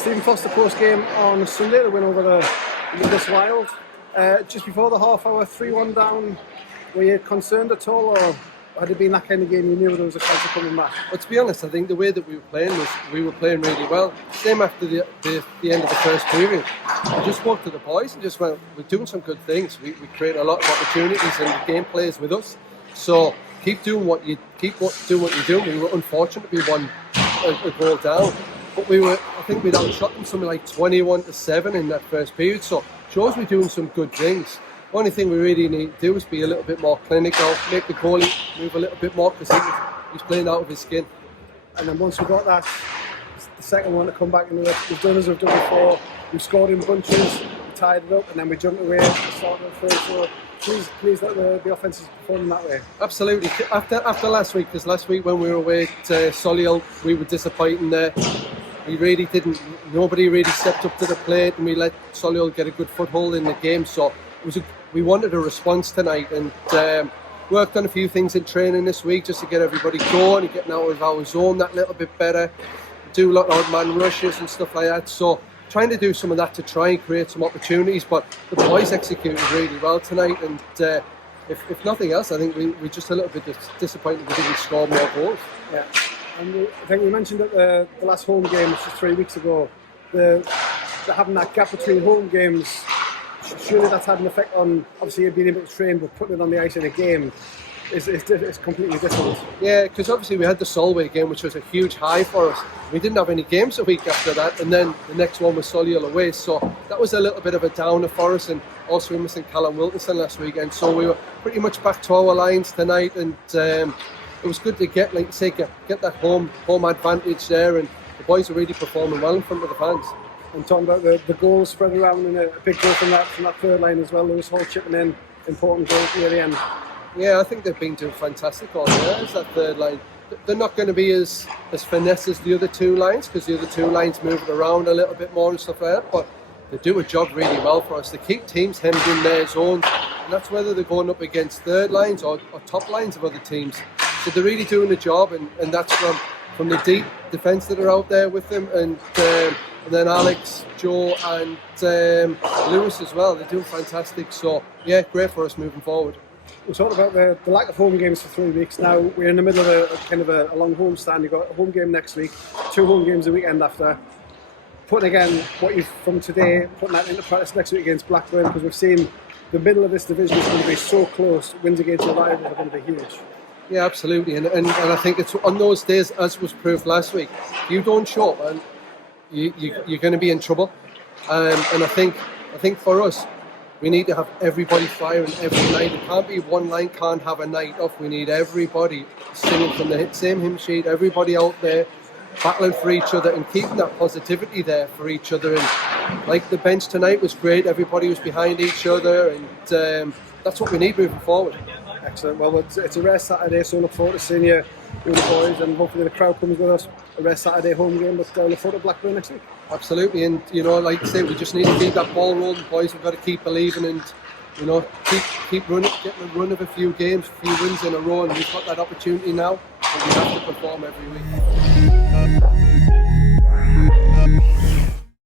Stephen Foster post game on Sunday, the win over the Widnes Wild. Just before the half hour, 3-1 down. Were you concerned at all, or had it been that kind of game you knew there was a chance of coming back? Well, to be honest, I think the way that we were playing was we were playing really well. Same after the end of the first period. I just spoke to the boys and just went, we're doing some good things. We create a lot of opportunities and the game plays with us. So keep doing what you're doing. We were unfortunate to be a goal down, but I think we'd outshot them something like 21-7 in that first period. So shows we're doing some good things. The only thing we really need to do is be a little bit more clinical, make the goalie move a little bit more because he's playing out of his skin. And then once we got that, the second one to come back into it, we've done as we've done before. We scored in bunches, we tied it up, and then we jumped away at the start of the third. So please let the offence is performing that way. Absolutely. After last week, because last week when we were away at Solihull, we were disappointing there. Nobody really stepped up to the plate, and we let Solihull get a good foothold in the game. So we wanted a response tonight, and worked on a few things in training this week just to get everybody going and getting out of our zone that little bit better. Do a lot of man rushes and stuff like that. So trying to do some of that to try and create some opportunities. But the boys executed really well tonight, and if nothing else, I think we're just a little bit disappointed we didn't score more goals. Yeah. And I think we mentioned at the last home game, which was 3 weeks ago, having that gap between home games. Surely that's had an effect on, obviously, being able to train, but putting it on the ice in a game is completely different. Yeah, because obviously we had the Solway game, which was a huge high for us. We didn't have any games a week after that, and then the next one was Solihull away, so that was a little bit of a downer for us. And also we were missing Callum Wilkinson last weekend, so we were pretty much back to our lines tonight, and it was good to get that home advantage there, and the boys are really performing well in front of the fans. And talking about the goals spread around, and a big goal from that third line as well. Lewis Hall chipping in important goals near the end. Yeah, I think they've been doing fantastic all year. It's that third line. They're not going to be as finesse as the other two lines, because the other two lines move it around a little bit more and stuff like that. But they do a job really well for us. They keep teams hemmed in their zones, and that's whether they're going up against third lines or top lines of other teams. So they're really doing the job, and that's from the deep defence that are out there with them, and then Alex, Joe and Lewis as well. They're doing fantastic. So yeah, great for us moving forward. We talked about the lack of home games for 3 weeks. Now we're in the middle of a long home stand. You've got a home game next week, 2 home games the weekend after. Putting again what you've from today, putting that into practice next week against Blackburn, because we've seen the middle of this division is going to be so close. Wins against your rivals are going to be huge. Yeah, absolutely, and I think it's on those days, as was proved last week, if you don't show up, and you're going to be in trouble. And I think for us, we need to have everybody firing every night. It can't be one line can't have a night off. We need everybody singing from the same hymn sheet, everybody out there battling for each other and keeping that positivity there for each other. And like the bench tonight was great, everybody was behind each other, and that's what we need moving forward. Excellent. Well, it's a rare Saturday, so look forward to seeing you with the boys, and hopefully the crowd comes with us. A rare Saturday home game, but look forward to Blackburn next week. Absolutely, and like I say, we just need to keep that ball rolling, boys. We've got to keep believing, and keep running, getting a run of a few games, a few wins in a row, and we've got that opportunity now, and we have to perform every week.